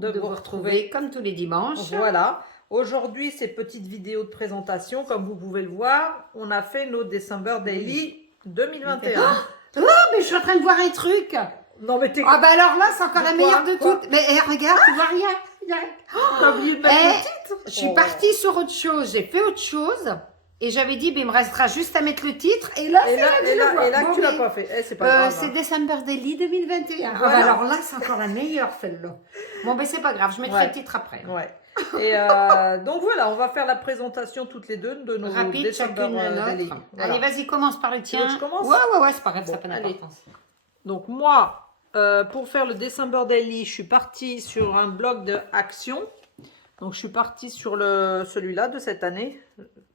de vous retrouver comme tous les dimanches. Voilà. Aujourd'hui, c'est petite vidéo de présentation. Comme vous pouvez le voir, on a fait nos December Daily 2021. Oh, mais je suis en train de voir un truc. Non, mais t'es... Ah bah alors là, c'est encore la meilleure de Quoi toutes. Mais regarde, tu vois rien. T'as oublié de mettre le titre. Je suis partie sur autre chose. J'ai fait autre chose. Et j'avais dit, ben, il me restera juste à mettre le titre. Et là, c'est là que je le vois. Et là, Bon, tu l'as mais, pas fait. C'est pas grave. c'est December Daily 2021. Voilà. Ah bah alors là, c'est encore la meilleure, celle-là. Bon, ben c'est pas grave, je mettrai le titre après. Ouais. Et donc voilà, on va faire la présentation toutes les deux de nos Rapide, December chacune Daily. notre. Voilà. N'a vas-y, commence par le tien. Tu veux que je commence? Ouais, c'est pas grave, Bon, ça n'a pas allez. d'importance. Donc moi, pour faire le December Daily, je suis partie sur un blog de action. Donc je suis partie sur celui-là de cette année.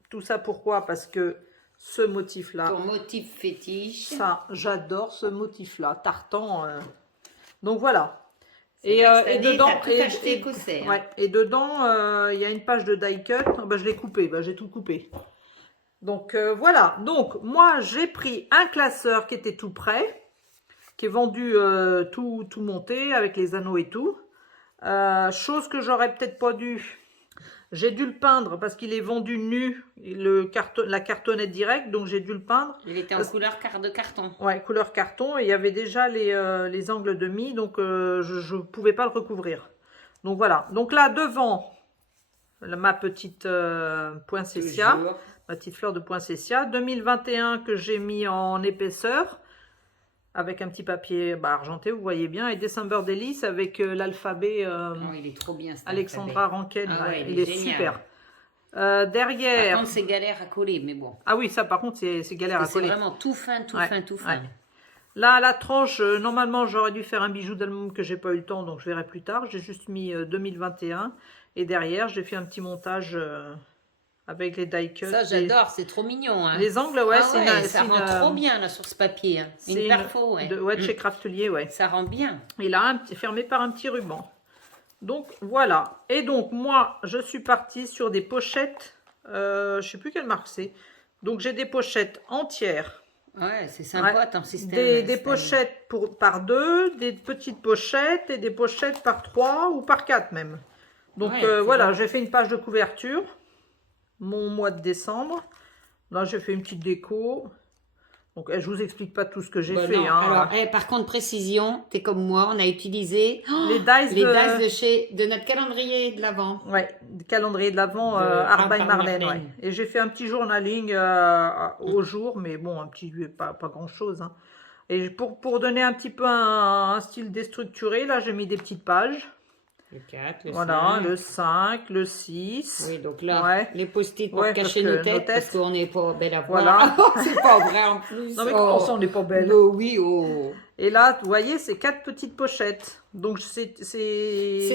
Tout ça pourquoi? Parce que ce motif-là. Ton motif fétiche. Ça, j'adore ce motif-là. Tartan. Donc voilà. Et dedans, tout acheté écossais. Hein. Ouais, et dedans, il y a une page de die cut. Ben, je l'ai coupé, ben, j'ai tout coupé. Donc voilà. Donc moi, j'ai pris un classeur qui était tout prêt, qui est vendu tout monté avec les anneaux et tout. Chose que j'aurais peut-être pas dû. J'ai dû le peindre parce qu'il est vendu nu, la cartonnette directe, donc j'ai dû le peindre. Il était en couleur de carton. Ouais, couleur carton, et il y avait déjà les angles de mie, donc je ne pouvais pas le recouvrir. Donc voilà, donc là devant, ma petite poinsettia, ma petite fleur de poinsettia, 2021 que j'ai mis en épaisseur, avec un petit papier argenté, vous voyez bien, et December Daily avec l'alphabet il est trop bien, Alexandra Ranken, il est génial. super. Derrière... Par contre, c'est galère à coller, mais bon. Ah oui, ça par contre, c'est galère à coller. C'est vraiment tout fin. Ouais. Là, la tranche, normalement, j'aurais dû faire un bijou d'album que j'ai pas eu le temps, donc je verrai plus tard. J'ai juste mis 2021. Et derrière, j'ai fait un petit montage avec les die cuts. Ça, j'adore, c'est trop mignon. Hein. Les angles, ouais, ça rend trop bien là, sur ce papier. Hein. Une perfo, ouais. De chez Craftelier, ouais. Ça rend bien. Et là, fermé par un petit ruban. Donc, voilà. Et donc, moi, je suis partie sur des pochettes. Je sais plus quelle marque c'est. Donc, j'ai des pochettes entières. Ouais, c'est sympa ton système. Des pochettes par 2, des petites pochettes et des pochettes par 3 ou par 4 même. Donc voilà, j'ai fait une page de couverture, mon mois de décembre. Là, j'ai fait une petite déco. Donc, je vous explique pas tout ce que j'ai fait. Non. Hein. Alors, par contre, précision, tu es comme moi, on a utilisé les dice de notre calendrier de l'Avent. Ouais, calendrier de l'Avent Art by Marlène. Ouais. Et j'ai fait un petit journaling au jour, mais bon, un petit, pas grand chose. Hein. Et pour donner un petit peu un style déstructuré, là, j'ai mis des petites pages. Le 4, le 5. Le 5, le 6. Oui, donc là, les post-it pour cacher nos têtes, parce qu'on n'est pas belle à voir. Voilà. C'est pas vrai en plus. Non, mais comment ça, on n'est pas belle? Oui, Et là, vous voyez, c'est 4 petites pochettes. Donc, c'est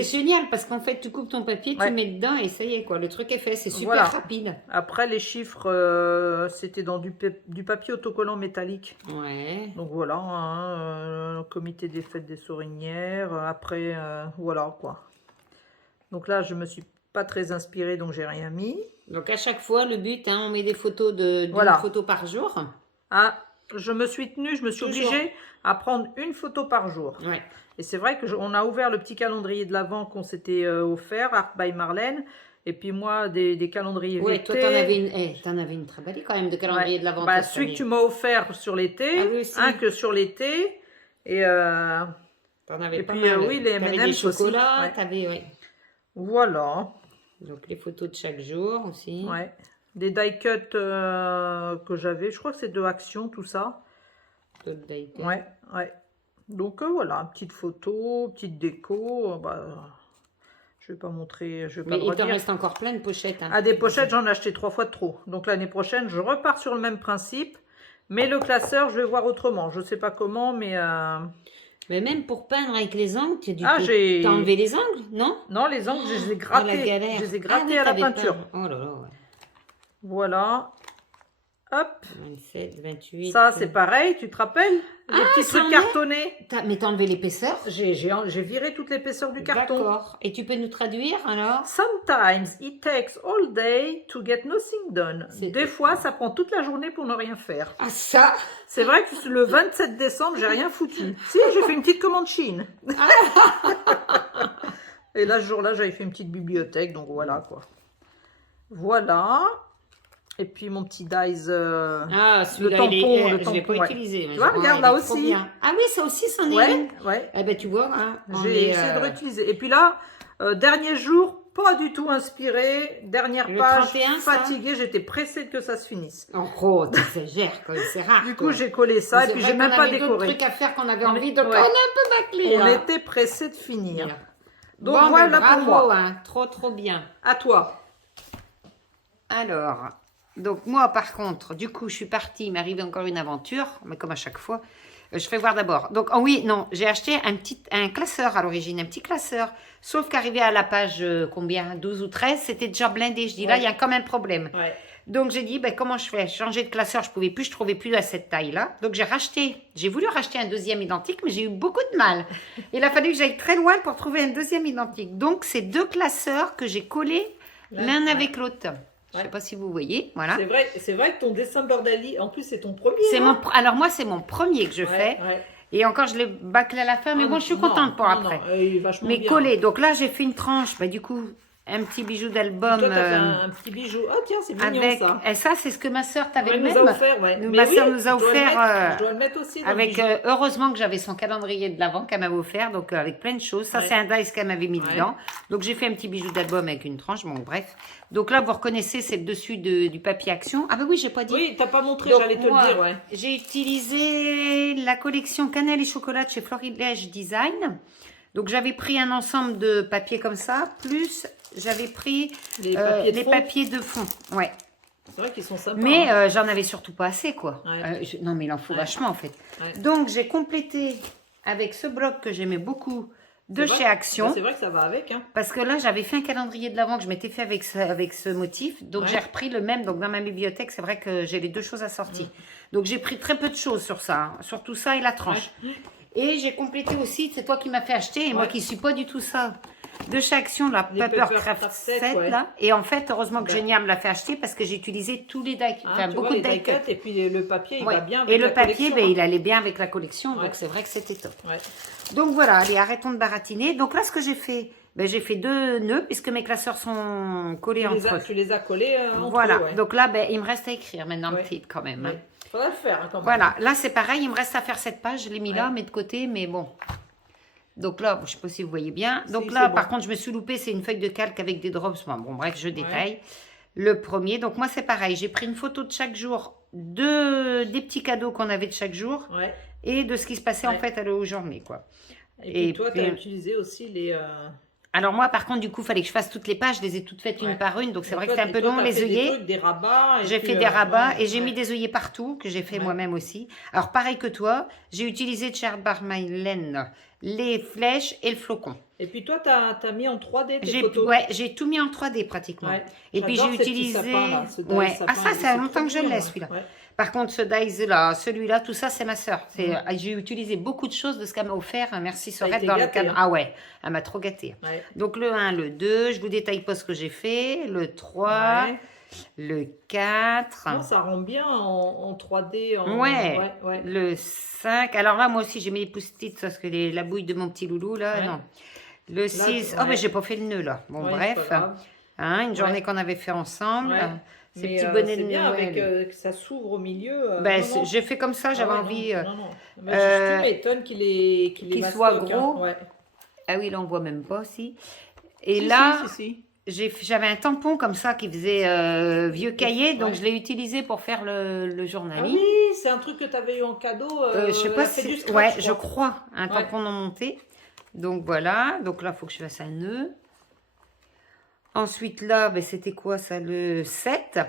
génial, parce qu'en fait, tu coupes ton papier, tu mets dedans, et ça y est, quoi. Le truc est fait, c'est super rapide. Après, les chiffres, c'était dans du papier autocollant métallique. Ouais. Donc, voilà, comité des fêtes des Sorinières. Après, voilà, quoi. Donc là, je me suis pas très inspirée, donc j'ai rien mis. Donc, à chaque fois, le but, on met des photos d'une photo par jour. Ah, je me suis tenue, je me suis obligée à prendre une photo par jour. Ouais. Et c'est vrai qu'on a ouvert le petit calendrier de l'Avent qu'on s'était offert, Art by Marlène. Et puis moi, des calendriers ouais, l'été. toi, t'en avais une très belle quand même de calendrier de l'Avent. Celui que tu m'as offert sur l'été, un que sur l'été. Et t'en avais pas puis mal. oui, les M&M's des chocolats, aussi. t'avais, Voilà. Donc les photos de chaque jour aussi. Ouais. Des die cuts que j'avais. Je crois que c'est de Action, tout ça. D'autres die cuts. Ouais. Donc voilà, petite photo, petite déco. Je vais pas montrer. Je vais pas Mais il t'en reste encore plein de pochettes. Hein. Ah, des pochettes, j'en ai acheté 3 fois de trop. Donc l'année prochaine, je repars sur le même principe. Mais le classeur, je vais voir autrement. Je sais pas comment, mais... Mais même pour peindre avec les angles, tu as dû t'as enlevé les angles, non? Non, les angles, je les ai grattés. Je les ai grattés à la peinture. Oh là là, ouais. Voilà. Hop. 27, 28. Ça, c'est pareil, tu te rappelles? Les petits trucs cartonnés. Mais t'as enlevé l'épaisseur? J'ai viré toute l'épaisseur du carton. D'accord. Et tu peux nous traduire alors? Sometimes it takes all day to get nothing done. Des fois, ça prend toute la journée pour ne rien faire. Ah ça? C'est vrai que le 27 décembre, j'ai rien foutu. Si, j'ai fait une petite commande Chine. Et là, ce jour-là, j'avais fait une petite bibliothèque, donc voilà quoi. Voilà. Et puis mon petit dies, Ah, le celui-là, tampon, je l'ai pas ouais. utilisé. Tu vois, regarde là aussi. Ah oui, ça aussi, c'en est Ouais, une. ouais. Eh ben, tu vois, hein, J'ai essayé de réutiliser. Et puis là, dernier jour, pas du tout inspiré. Dernière Le page, 31, ça fatiguée. J'étais pressée que ça se finisse. Oh, t'exagères, quoi, c'est rare. Du coup, j'ai collé ça et puis j'ai même pas décoré. On avait d'autres trucs à faire qu'on avait On envie, est- donc ouais. on a un peu bâclé. On là. était pressés de finir. Voilà. Donc Bon, voilà ben, pour bravo, moi. hein, trop bien. À toi. Alors, donc moi par contre, du coup je suis partie, il m'est arrivé encore une aventure, mais comme à chaque fois, je fais voir d'abord. Donc, oh oui, non, j'ai acheté un classeur à l'origine, un petit classeur, sauf qu'arrivé à la page, combien, 12 ou 13, c'était déjà blindé. Je dis là, il y a quand même un problème. Ouais. Donc j'ai dit, ben, comment je fais? Changer de classeur, je pouvais plus, je trouvais plus à cette taille-là. Donc j'ai voulu racheter un deuxième identique, mais j'ai eu beaucoup de mal. Il a fallu que j'aille très loin pour trouver un deuxième identique. Donc c'est deux classeurs que j'ai collés l'un avec l'autre. Je ne sais pas si vous voyez, voilà. C'est vrai que ton dessin Bordali, en plus c'est ton premier. Alors moi c'est mon premier que je fais. Ouais. Et encore je l'ai bâclé à la fin, mais bon je suis contente pour après. Il est vachement Mais bien. collé, donc là j'ai fait une tranche, bah, du coup un petit bijou d'album. Toi, t'as fait un petit bijou. Ah tiens, c'est mignon avec... ça. Et ça c'est ce que ma soeur t'avait Elle même. nous a offert, ouais. Ma soeur nous a offert. Je dois le mettre aussi. Dans Avec le bijou. heureusement que j'avais son calendrier de l'avant qu'elle m'avait offert, donc avec plein de choses. Ça c'est un dice qu'elle m'avait mis dedans. Donc j'ai fait un petit bijou d'album avec une tranche. Bon bref. Donc là vous reconnaissez c'est le dessus du papier action. Ah bah oui j'ai pas dit. Oui t'as pas montré, Donc, j'allais te moi, le dire, ouais. J'ai utilisé la collection cannelle et chocolat de chez Florilège Design. Donc j'avais pris un ensemble de papier comme ça, plus j'avais pris Les papiers de les fond. papiers de fond. Ouais. C'est vrai qu'ils sont sympas. Mais hein. j'en avais surtout pas assez quoi. Ouais. Non mais il en faut Ouais. vachement en fait. Ouais. Donc j'ai complété avec ce bloc que j'aimais beaucoup de C'est chez vrai. Action. C'est vrai que ça va avec. Hein. Parce que là j'avais fait un calendrier de l'avant que je m'étais fait avec ce motif. Donc Ouais. j'ai repris le même. Donc dans ma bibliothèque c'est vrai que j'ai les deux choses assorties. Donc j'ai pris très peu de choses sur ça. Hein. Surtout ça et la tranche. Ouais. Et j'ai complété aussi, c'est toi qui m'as fait acheter, et moi qui ne suis pas du tout ça, de chez Action, la Les Papercraft Papercraft 7, set, ouais. là. Et en fait, heureusement que Ben. Génia me l'a fait acheter parce que j'ai utilisé tous les die Hein, enfin tu beaucoup vois, de les die cut. et puis le papier il Ouais. va bien avec Et le la papier, collection, ben, hein. il allait bien avec la collection, Ouais. donc c'est vrai que c'était top. Ouais. Donc voilà, allez, arrêtons de baratiner. Donc là, ce que j'ai fait, ben, j'ai fait 2 nœuds puisque mes classeurs sont collés entre eux. Tu les as collés entre Voilà, eux, ouais. donc là, ben, il me reste à écrire maintenant Ouais. un petit quand même. Hein. Ouais. Faudra le faire hein, quand même. Voilà, là c'est pareil, il me reste à faire cette page, je l'ai mis là, mais de côté, mais bon. Donc là, je ne sais pas si vous voyez bien. Donc Si, là, c'est bon. par contre, je me suis loupée, c'est une feuille de calque avec des drops. Bon, bref, je détaille. Le premier, donc moi c'est pareil, j'ai pris une photo de chaque jour, des petits cadeaux qu'on avait de chaque jour Ouais. et de ce qui se passait en Ouais. fait à la journée, quoi. Et puis Et toi, tu puis- as utilisé aussi les. Alors moi, par contre, du coup, il fallait que je fasse toutes les pages, je les ai toutes faites une Ouais. par une, donc c'est Et vrai toi, que c'est un peu toi, long, t'as les fait des œillets. trucs, des rabats. et J'ai puis, fait des rabats ouais, et j'ai ouais. mis des œillets partout, que j'ai fait Ouais. moi-même aussi. Alors pareil que toi, j'ai utilisé de Charles Barmailen les flèches et le flocon. Et puis toi, tu as mis en 3D tes J'ai photos. j'ai tout mis en 3D pratiquement. Ouais. Et puis J'adore j'ai ces petits utilisé. sapins, là, ce dice Ouais. sapin, Ah ça, c'est ça fait trop longtemps que je mignon, l'ai ouais. celui-là. Ouais. Par contre, ce dice là, celui-là, tout ça, c'est ma sœur. J'ai utilisé beaucoup de choses de ce qu'elle m'a offert. Merci Sorette été dans le gâtée, cadre. hein. Ah ouais, elle m'a trop gâtée. Ouais. Donc le 1, le 2, je vous détaille pas ce que j'ai fait. Le 3, Ouais. le 4. Non, ça rend bien en 3D. Ouais. Ouais. Le 5. Alors là, moi aussi, j'ai mis les post-it parce que la bouille de mon petit loulou, là, Ouais. non. Le 6. Oh, ouais. mais j'ai pas fait le nœud, là. Bon, Ouais, bref. c'est pas grave. Hein, une journée Ouais. qu'on avait fait ensemble. Ouais. Ces Mais, petits bonnets c'est de bien Noël. avec que ça s'ouvre au milieu. Ben, non, non. j'ai fait comme ça, j'avais Ah ouais, envie. Non, non. Mais je m'étonne qu'il est soit mastoc, gros. Hein. Ouais. Ah oui, là, on voit même pas aussi. Et Si, là, si. j'avais un tampon comme ça qui faisait vieux cahier, donc Ouais. je l'ai utilisé pour faire le Ah journaling. oui, c'est un truc que tu avais eu en cadeau. Je sais elle pas a fait si du c'est. scratch, Ouais, je je crois. crois. Un Ouais. tampon non monté. Donc voilà. Donc là, il faut que je fasse un nœud. Ensuite, là, ben, c'était quoi ça? Le 7.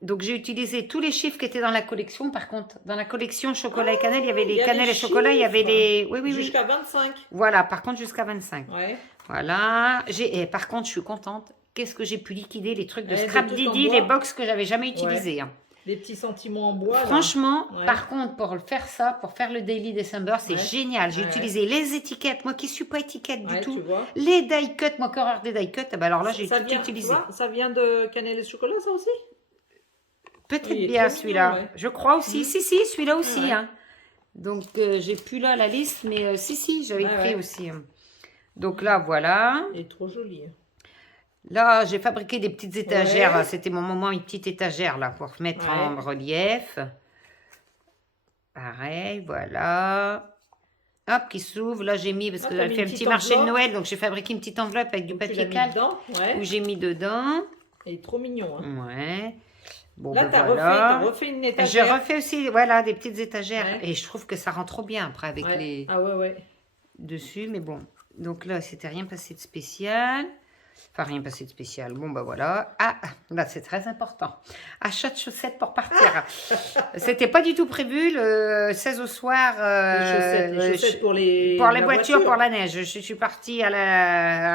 Donc j'ai utilisé tous les chiffres qui étaient dans la collection. Par contre, dans la collection chocolat et cannelle, il y avait il y les a cannelles les et chocolat, il y avait chiffres. les. Oui, oui, oui. Jusqu'à 25. Voilà, par contre, jusqu'à 25. Ouais. Voilà. Et par contre, je suis contente. Qu'est-ce que j'ai pu liquider les trucs de Ouais, Scrap des trucs en Didi, bois. les box que j'avais jamais utilisés. Hein. Les petits sentiments en bois. là. Franchement, Ouais. par contre, pour faire ça, pour faire le Daily December, c'est Ouais. génial. J'ai Ouais. utilisé les étiquettes, moi qui ne suis pas étiquette Ouais, du tout. tu vois. Les die cut, moi qui horreur des die cut, eh ben alors là, j'ai Ça tout vient, utilisé. tu vois, ça vient de cannelle et chocolat, ça aussi? Peut-être Il est bien trop celui-là. mignon, ouais. Je crois aussi. Si, celui-là aussi. Ouais. Hein. Donc, j'ai plus là la liste, mais si, j'avais Ouais, pris ouais. aussi. Donc là, voilà. Elle est trop jolie. Là, j'ai fabriqué des petites étagères. Ouais. C'était mon moment, une petite étagère là pour mettre Ouais. en relief. Pareil, voilà. Hop, qui s'ouvre. Là, j'ai mis, parce Ah, que t'as j'avais mis fait une un petit petite marché de enveloppe. Noël, donc j'ai fabriqué une petite enveloppe avec du Donc, tu l'as papier mis calque dedans. où Ouais. j'ai mis dedans. Elle est trop mignon. Hein. Ouais. Bon, Là, ben t'as voilà. refait une Je étagère. refais aussi, voilà, des petites étagères. Ouais. Et je trouve que ça rend trop bien après avec Ouais. les Ah ouais, ouais. dessus. Mais bon, donc là, c'était rien passé de spécial. Enfin, rien passé de spécial. Bon, bah voilà. Ah, là, c'est très important. Achat de chaussettes pour partir. C'était pas du tout prévu le 16 au soir. Les chaussettes pour les pour les la voitures, voiture. pour la neige. Je suis partie à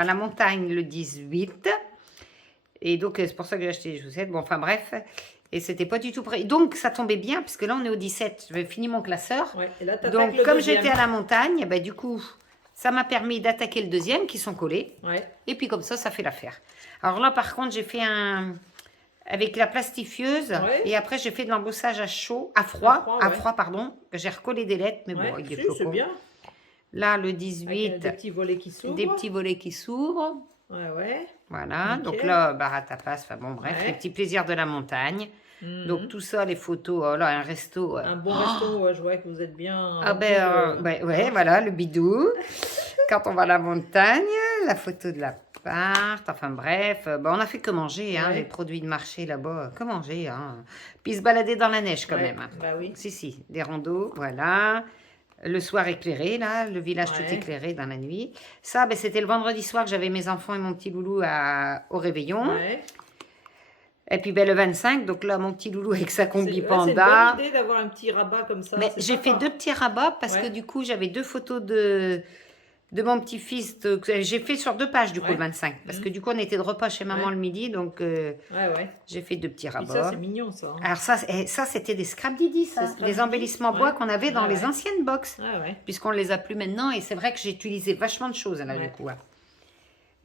la montagne le 18. Et donc, c'est pour ça que j'ai acheté les chaussettes. Bon, enfin, bref. Et c'était pas du tout prévu. Donc, ça tombait bien, puisque là, on est au 17. J'avais fini mon classeur. Ouais. Et là, t'attaques Donc, le comme deuxième. j'étais à la montagne, bah, du coup, ça m'a permis d'attaquer le deuxième, qui sont collés. Ouais. Et puis, comme ça fait l'affaire. Alors là, par contre, j'ai fait un... avec la plastifieuse. Ouais. Et après, j'ai fait de l'embossage à chaud, à froid. À À ouais. froid, pardon. J'ai recollé des lettres, mais Ouais. bon, avec des Si, flocons. c'est bien. Là, le Avec 18, des petits volets qui s'ouvrent. des petits volets qui s'ouvrent. Ouais, ouais. Voilà. Nickel. Donc là, baratapas, enfin bon, bref, Ouais. les petits plaisirs de la montagne. Mhm. Donc tout ça, les photos, oh là, un resto. Un bon resto, ouais, je vois que vous êtes bien. Ah ben, ouais, voilà, le bidou. Quand on va à la montagne, la photo de l'appart, enfin bref. On a fait que manger, hein, Ouais. les produits de marché là-bas, que manger. Hein. Puis se balader dans la neige quand même. Hein. Bah oui. Si, des randos, voilà. Le soir éclairé, là, le village Ouais. tout éclairé dans la nuit. Ça, ben, c'était le vendredi soir que j'avais mes enfants et mon petit loulou au réveillon. Ouais. Et puis ben, le 25, donc là, mon petit loulou avec sa combi C'est une panda. bonne idée d'avoir un petit rabat comme ça. Mais c'est j'ai sympa. fait 2 petits rabats parce que Ouais. du coup, j'avais 2 photos de mon petit-fils. J'ai fait sur 2 pages du coup Ouais. le 25. Parce Mhm. que du coup, on était de repas chez maman Ouais. le midi. Donc, Ouais, ouais. j'ai fait 2 petits Puis ça, rabats. c'est mignon, ça. hein. Alors ça c'était des scrap Didi, ça. C'est scrap Des Didi, embellissements ouais. bois qu'on avait dans Ouais, les ouais. anciennes box. Ah ouais. Puisqu'on ne les a plus maintenant. Et c'est vrai que j'ai utilisé vachement de choses là Ouais. du coup. Hein.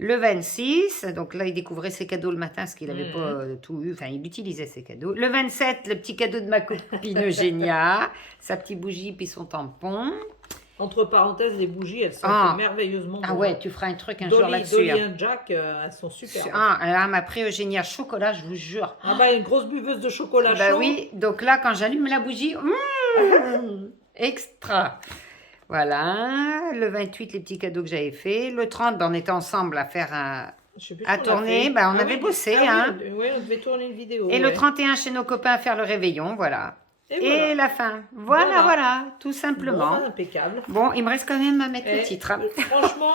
Le 26, donc là, il découvrait ses cadeaux le matin, parce qu'il n'avait Mhm. pas tout eu. Enfin, il utilisait ses cadeaux. Le 27, le petit cadeau de ma copine Eugénia, sa petite bougie, puis son tampon. Entre parenthèses, les bougies, elles sont Ah. merveilleusement Ah bonnes. ouais, tu feras un truc un jour Dolly, là-dessus. Dolly hein. et Jack, elles sont super. bonnes. Ah, elle m'a pris Eugénia chocolat, je vous jure. Ah bah, une grosse buveuse de chocolat Bah chaud. oui, donc là, quand j'allume la bougie, extra. Voilà, le 28, les petits cadeaux que j'avais fait. Le 30, ben, on était ensemble à faire un... Je sais plus À ce qu'on a tourner, fait. bah, on avait bossé, hein. Oui, on devait tourner une vidéo. Et le ouais. 31, chez nos copains, à faire le réveillon, voilà. Et Et voilà. la fin. Voilà, Voilà. tout Bon, simplement. impeccable. Bon, il me reste quand même à mettre le Eh, titre. hein. Franchement,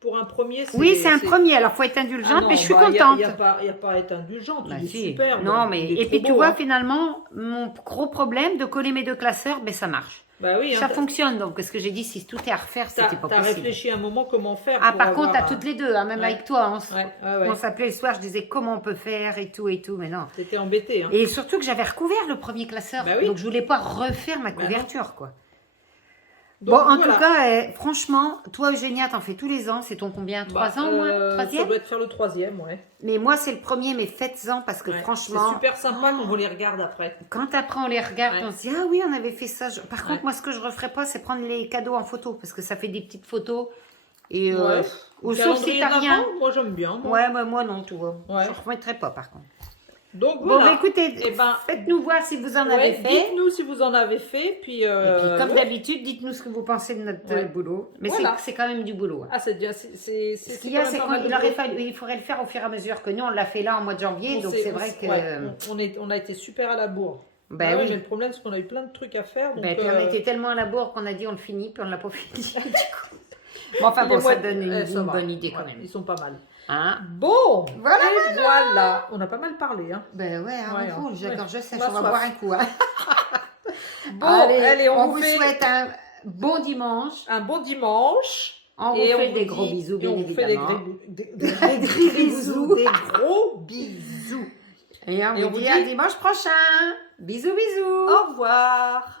pour un premier, Oui, c'est un premier, alors faut être indulgente, Ah non, mais je suis bah, contente. Il n'y a pas à être indulgente, Bah il est si. super. Non, mais il est et puis trop tu beau, vois, hein. finalement, mon gros problème de coller mes 2 classeurs, ben ça marche. Bah oui, Ça hein, fonctionne, donc ce que j'ai dit, si tout est à refaire, c'était pas t'as possible. réfléchi un moment comment faire. Ah, pour par contre, à avoir toutes les deux, hein, même Ouais. avec toi, Ouais. on s'appelait le soir, je disais comment on peut faire et tout, mais non. T'étais embêté. Hein. Et surtout que j'avais recouvert le premier classeur, Bah oui. donc je voulais pas refaire ma Bah couverture, quoi. Donc, Bon, en voilà. tout cas, franchement, toi, Eugénia, t'en fais tous les ans. C'est ton combien? 3 ans, moi? Ça 3e? doit être faire le 3e, ouais. Mais moi, c'est le premier, mais faites-en parce que Ouais. franchement, C'est super sympa quand on les regarde après. quand après on les regarde, Ouais. on se dit, ah oui, on avait fait ça. Par contre, Ouais. moi, ce que je referais pas, c'est prendre les cadeaux en photo parce que ça fait des petites photos. Et, Ouais. ou Le sauf si calendrier t'as d'avant, rien. moi j'aime bien. moi. Ouais, moi non, tu vois. Ouais. Je ne remettrai pas, par contre. Donc Bon, voilà. bah, écoutez, Eh ben, faites-nous voir si vous en ouais, avez fait. dites-nous si vous en avez fait. Puis, Et puis, comme ouais. d'habitude, dites-nous ce que vous pensez de notre Ouais. boulot. Mais Voilà. c'est quand même du boulot. hein. Ah, c'est bien. Ce qu'il y a, c'est qu'il faudrait le faire au fur et à mesure que nous, on l'a fait là en mois de janvier. Donc, c'est vrai que. On a été super à la bourre. Ben Ah ouais, oui. mais le problème, c'est qu'on a eu plein de trucs à faire. Donc, Ben, puis on était tellement à la bourre qu'on a dit on le finit, puis on ne l'a pas fini. du coup. Bon, enfin les bon, ça mois- donne une ça va. bonne idée quand Ouais, même. Ils sont pas mal. Hein? Bon, Voilà, et voilà. On a pas mal parlé. Hein. Ben ouais, hein, Ouais, on hein. d'accord, je sais, On a on va soif. boire un coup. Hein. Bon, allez, on vous vous fait souhaite un bon dimanche. un bon dimanche. On vous Et fait vous des dit- gros bisous, et bien on vous fait évidemment. des gros bisous. Des gros bisous. Et on Et vous on vous dit dit- à dimanche prochain. Bisous, bisous. Au revoir.